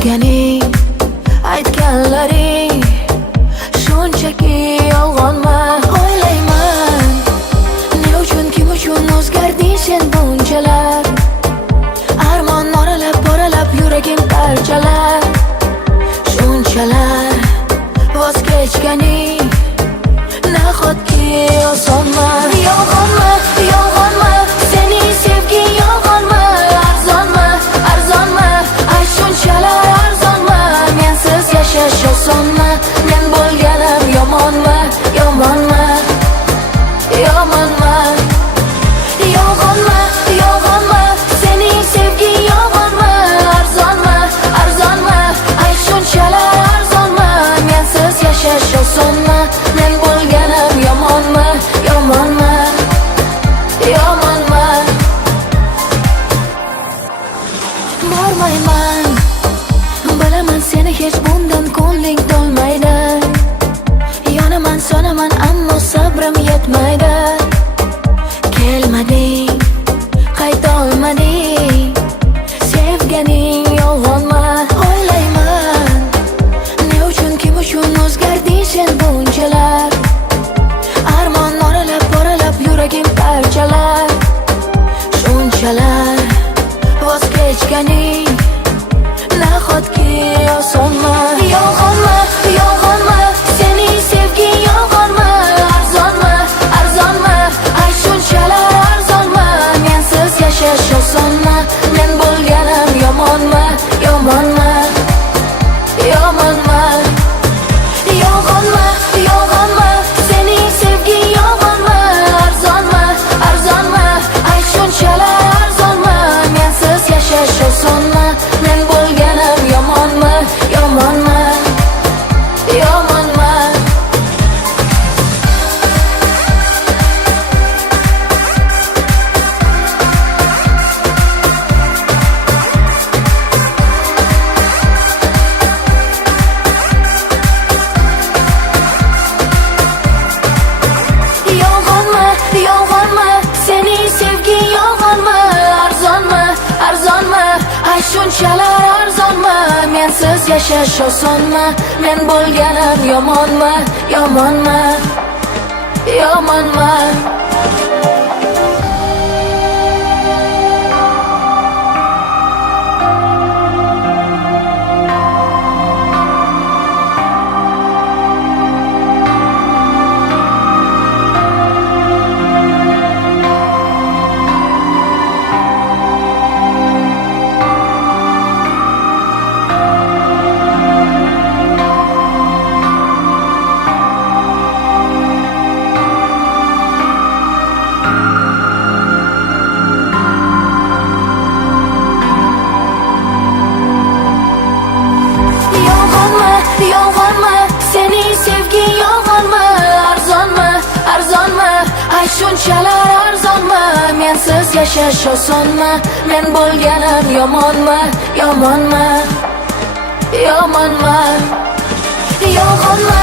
Sezganing, aytganlaring shunchaki yolg'onmi? O'ylayman, ne uchun, kim uchun o'zgarding sen bunchalar? Armon oralab, boralab yuragim parchalar. Shunchalar voz kechganing nahotki osonmi? Yolg'onmi, yolg'onmi? Sening sevging yolg'onmi? Arzonmi, arzonmi? Ay shunchalar arzonmi? Mensiz yashash osonmi? Men bo'lganim yomonmi, yomonmi, yomonmi? Yolg'onmi, yolg'onmi? Sening sevging yolg'onmi? Arzonmi, arzonmi? Ay shunchalar arzonmi? Mensiz yashash osonmi? Men bo'lganim yomonmi, yomonmi, yomonmi? Bormayman, bilaman seni hech bundan ko'ngling to'lmaydi. Yonaman, sonaman, ammo sabrim yetmaydi. Kelmading, qayta olmading, sevganing yolg'onmi? O'ylayman, ne uchun, kim uchun o'zgarding sen bunchalar? Armon oralab, boralab yuragim parchalar. Shunchalar voz kechganing nahotki osonmi? Yolg'onmi, yolg'onmi? Sening sevging yolg'onmi? Arzonmi, arzonmi? Ay shunchalar arzonmi? Mensiz yashash osonmi? Men bo'lganim yomonmi, yomonmi, yomonmi? Yolg'onmi, yolg'onmi? Sening sevging yolg'onmi? Arzonmi, arzonmi? Ay shunchalar arzonmi? Mensiz yashash osonmi? Men bo'lganim yomonmi, yomonmi, yomonmi? Yolg'onmi, yolg'onmi? Sening sevging yolg'onmi? Arzonmi, arzonmi? Ay shunchalar arzonmi? Mensiz yashash osonmi? Men bo'lganim yomonmi, yomonmi, yomonmi? Yolg'onmi, yolg'onmi? Sening sevging yolg'onmi? Arzonmi, arzonmi? Ay shunchalar arzonmi? Mensiz yashash osonmi? Men bo'lganim yomonmi, yomonmi, yomonmi? Yolg'onmi,